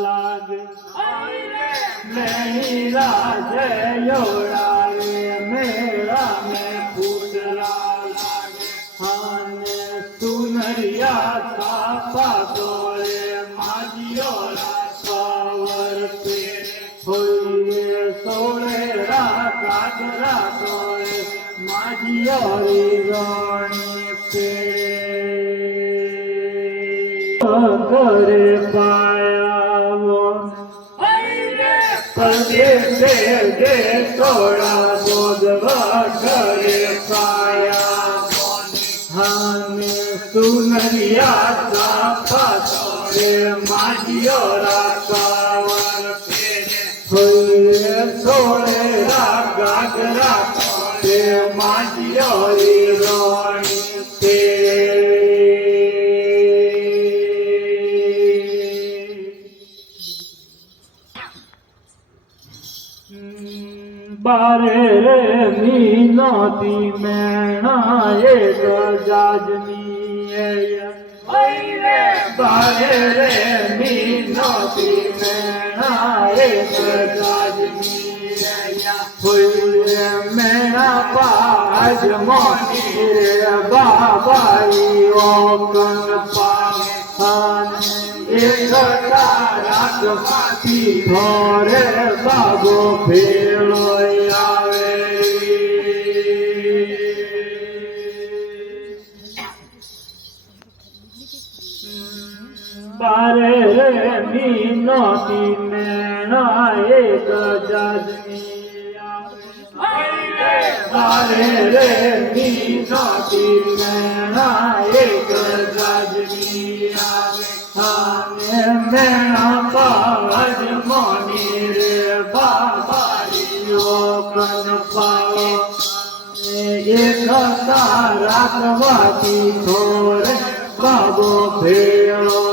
લાગે નહીં રાજે યોડાવે મેળા में फूटरा लागे हाने सुनरिया सापा गोळे माजियो रासावर पे होइए सोळेरा कागरा गोळे माजियो राणी पे करे पायावो परदेशे गे तोड़ा बोधवा करे पायावो हाने सुनरिया सापा तोड़े माजियो रासावर पे होइए सोळेरा कागरा गोळे माजियो राणी पे बारे रे मीनाती मैना एक जाजनी बारे रे मीनाती मैना एक जाजनी हुए मैना पाज मोनी रे बाबाई ओ कन पागे एक रात माती थोरे बाबो फेलो आवे बारे रे मीनाती मैना एक जाजनी बारे रे मीनाती मैना एक जाजनी आवे मैना पाज मोनी रे बाबाई ओ कन पागे एक राखवाती थोरे बाबो फेलो